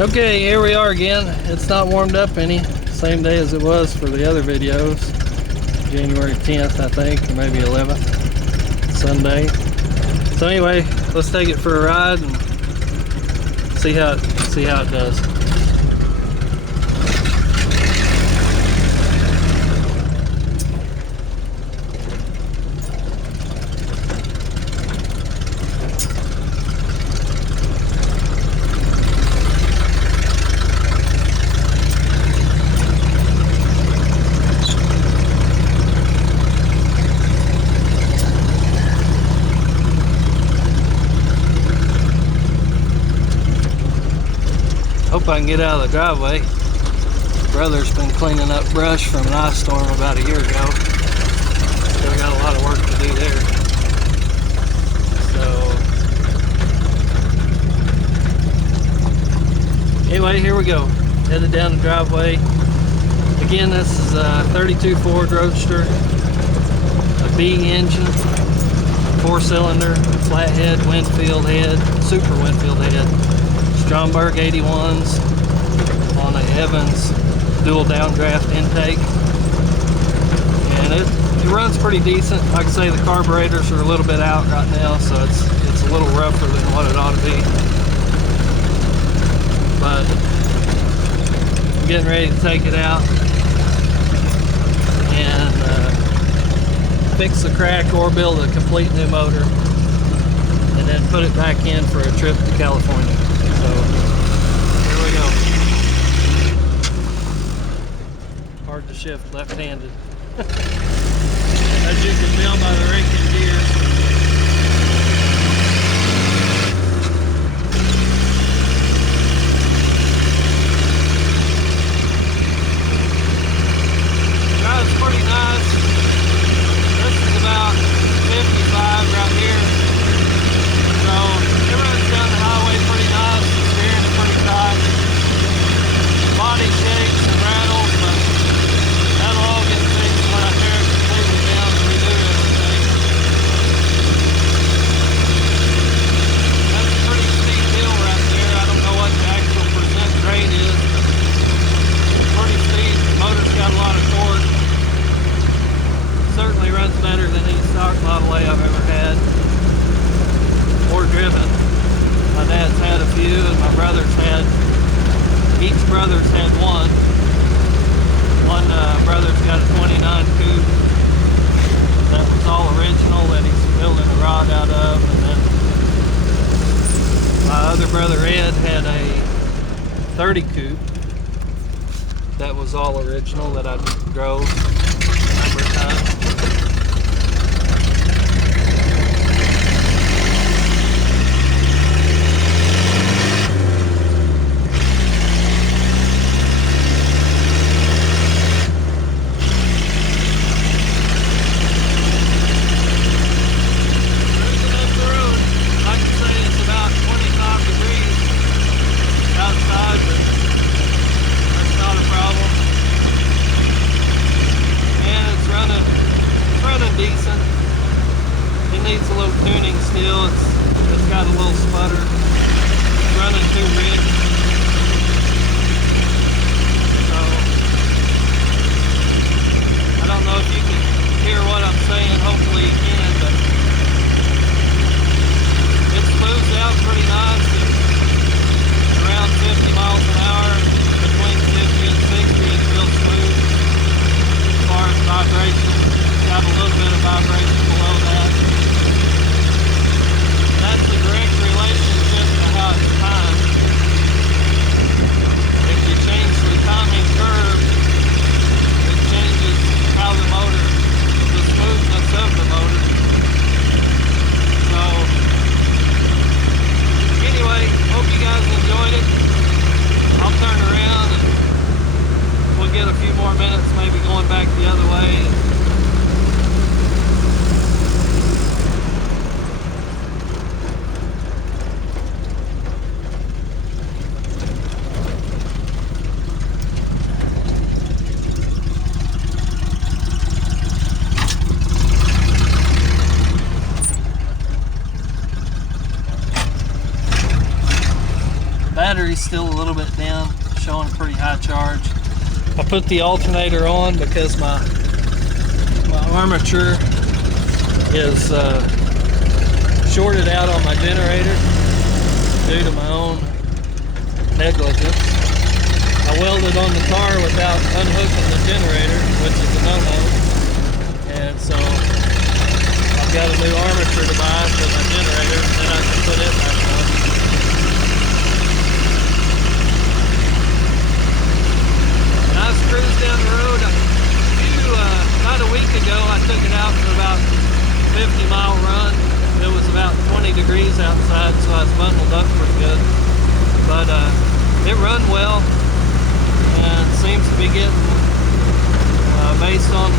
Okay, here we are again. It's not warmed up any. Same day as it was for the other videos. January 10th, I think, or maybe 11th, Sunday. So anyway, let's take it for a ride and see how it does. Hope I can get out of the driveway. Brother's been cleaning up brush from an ice storm about a year ago. Still got a lot of work to do there. So anyway, here we go. Headed down the driveway. Again, this is a 32 Ford Roadster, a B engine, 4-cylinder, flathead, Winfield head, super Winfield head. Stromberg 81s on a Evans dual downdraft intake, and it runs pretty decent. Like I say, the carburetors are a little bit out right now, so it's a little rougher than what it ought to be. But I'm getting ready to take it out and fix the crack or build a complete new motor, and then put it back in for a trip to California. So, here we go. Hard to shift left-handed. As you can tell by the raking gears. Drives pretty nice. This is about 55 right here. So, it runs down the highway pretty nice. Body shakes and rattles, but that'll all get fixed when I tear it completely down and redo everything. That's a pretty steep hill right there. I don't know what the actual percent grade is. It's pretty steep. The motor's got a lot of torque. Certainly runs better than any stock Model A I've ever had or driven. My dad's had a few, and my brother's had. Each brother's had one. One brother's got a 29 coupe that was all original that he's building a rod out of, and then my other brother Ed had a 30 coupe that was all original that I drove a number of times. Running Battery's still a little bit down, showing a pretty high charge. I put the alternator on because my armature is shorted out on my generator due to my own negligence. I welded on the car without unhooking the generator, which is a no-no, and so I've got a new armature to buy for my generator, and then I can put it back on. And I was cruising down the road. About a week ago, I took it out for about 50-mile run. It was about 20 degrees outside, so I was bundled up pretty good. But it run well and seems to be getting, based on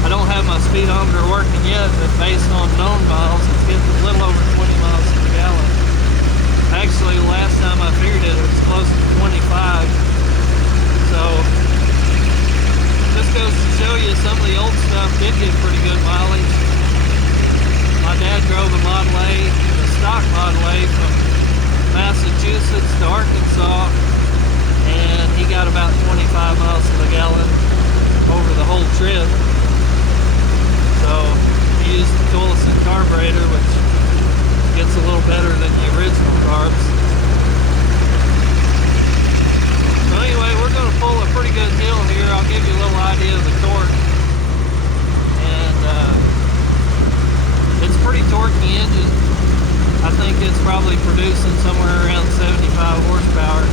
I don't have my speedometer working yet, but based on known miles, it's getting a little over 20 miles to the gallon. Actually, last time I figured it was close to 25. So this goes to show you some of the old stuff did get pretty good mileage. My dad drove a Model A, a stock Model A from Massachusetts to Arkansas, and he got about 25 miles to the gallon over the whole trip. So he used the Tolleson carburetor, which gets a little better than the original carbs. So anyway, we're going to pull a pretty good hill here. I'll give you a little idea of the torque. And it's a pretty torquey engine. I think it's probably producing somewhere around 75 horsepower.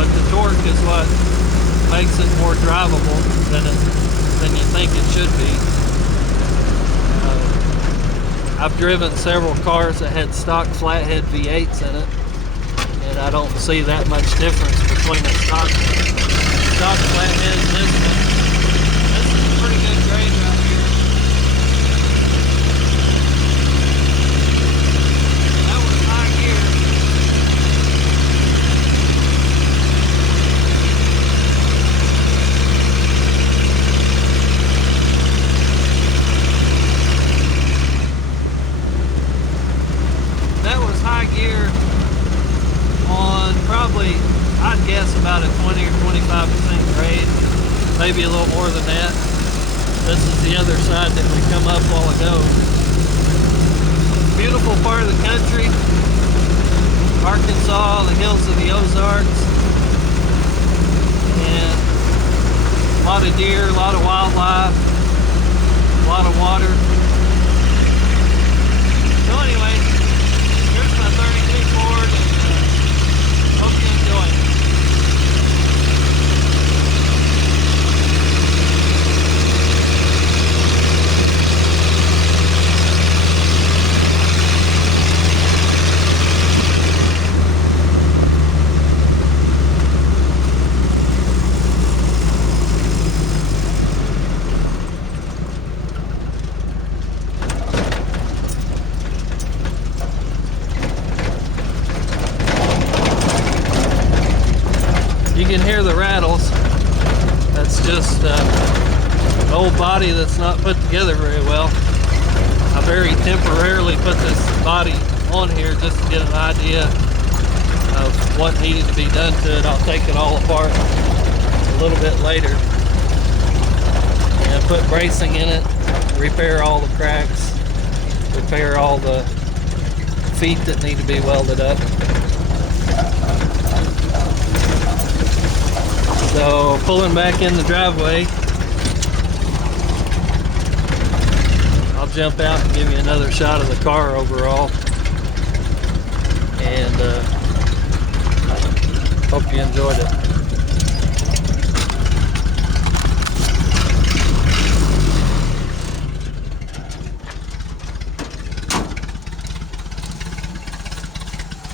But the torque is what makes it more drivable than you think it should be. I've driven several cars that had stock flathead V8s in it, and I don't see that much difference between a stock flathead and this one. This is a pretty good grade right here. That was high gear. That was high gear on probably, I'd guess, about a 20 or 25% grade, maybe a little more than that. This is the other side that we come up a while ago. Beautiful part of the country, Arkansas, the hills of the Ozarks, and a lot of deer, a lot of wildlife, a lot of water. So anyway, here's my 32 Ford, and hope you enjoy it. You can hear the rattles. That's just an old body that's not put together very well. I very temporarily put this body on here just to get an idea of what needed to be done to it. I'll take it all apart a little bit later and put bracing in it, repair all the cracks, repair all the feet that need to be welded up. So pulling back in the driveway, I'll jump out and give you another shot of the car overall, and hope you enjoyed it.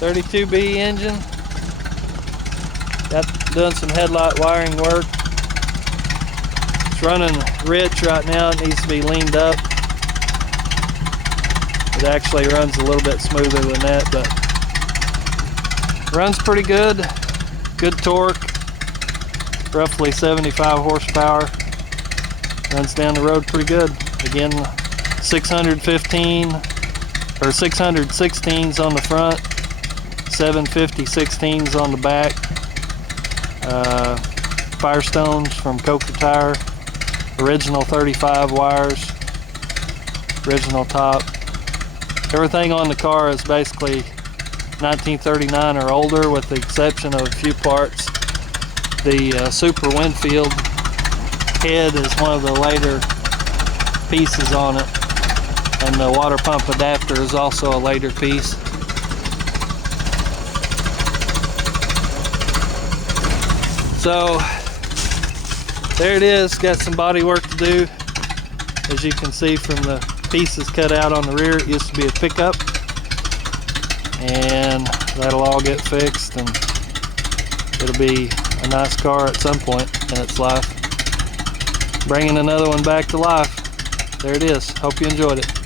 .32B engine. Doing some headlight wiring work. It's running rich right now. It needs to be leaned up. It actually runs a little bit smoother than that, but runs pretty good. Good torque. Roughly 75 horsepower. Runs down the road pretty good. Again, 615 or 616s on the front, 750 16s on the back, Firestones from Coker Tire, original 35 wires, original top. Everything on the car is basically 1939 or older, with the exception of a few parts. The super windshield head is one of the later pieces on it, and the water pump adapter is also a later piece. So there it is. Got some body work to do. As you can see from the pieces cut out on the rear, it used to be a pickup, and that'll all get fixed, and it'll be a nice car at some point in its life. Bringing another one back to life. There it is. Hope you enjoyed it.